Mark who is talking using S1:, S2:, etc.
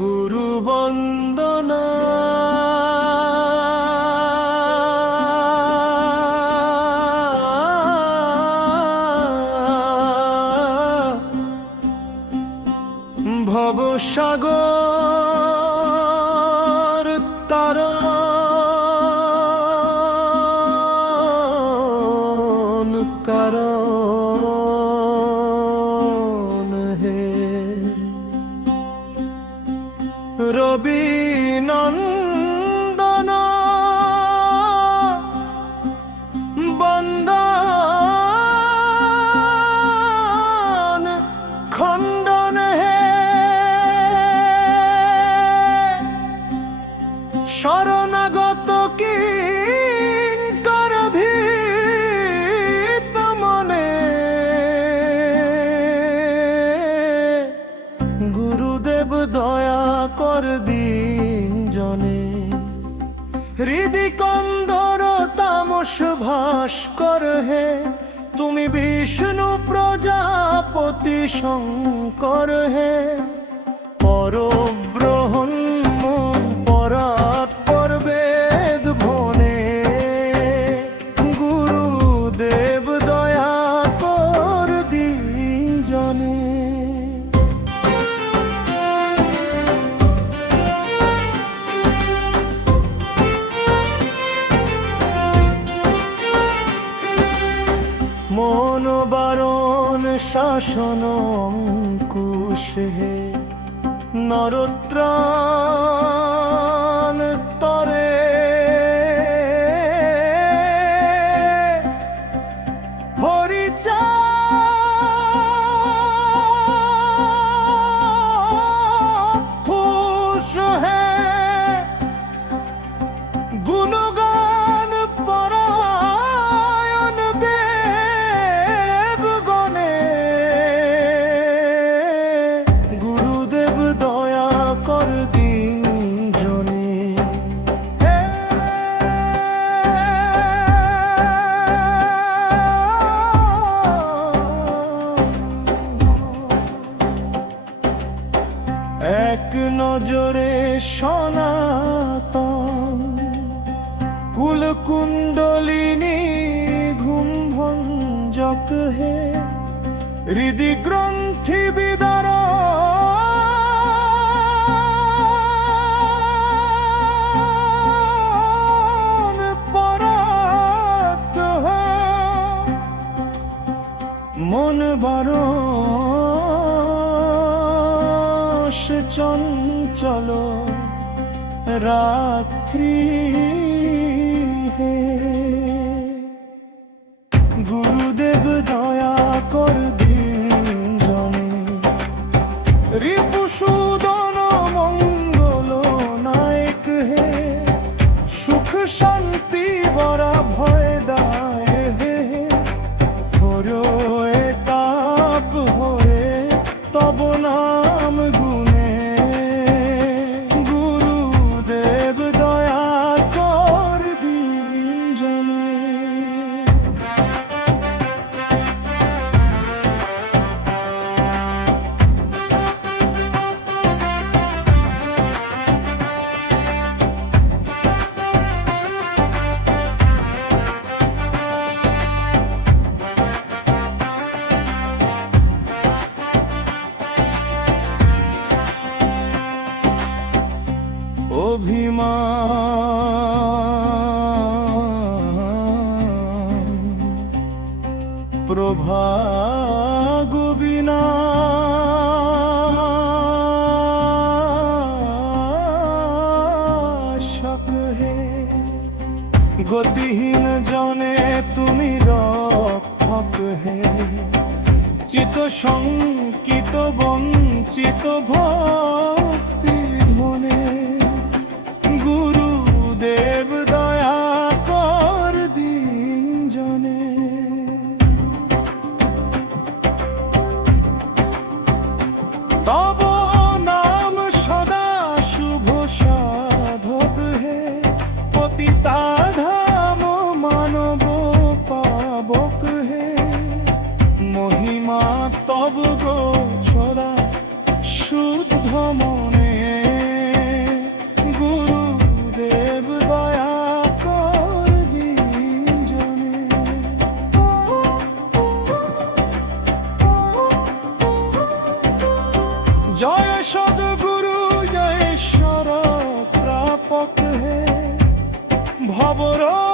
S1: গুরু বন্দনা। ভবসাগর রবি নন্দন হৃদি কন্দর তামস ভাস্কর হে তুমি বিষ্ণু প্রজাপতি শঙ্কর হে। পরব্রহ্ম শাসন কুশে হে। এক নজরে সনাতন। কুলকুণ্ডলিনী ঘুম ভঞ্জক হে হৃদি গ্রন্থি বিদার মন বারস চঞ্চল রাত্রি হে। গুরুদেব দয়া কর দিন জনে। রিপুসূদন প্রভাগ বিনা। শক হে গতিহীন জনে তুমি রক্ষক হে। চিত শঙ্কিত বঞ্চিত ভক্তি Bobo. सदगुरु जयेश्वर प्रापक है भवरो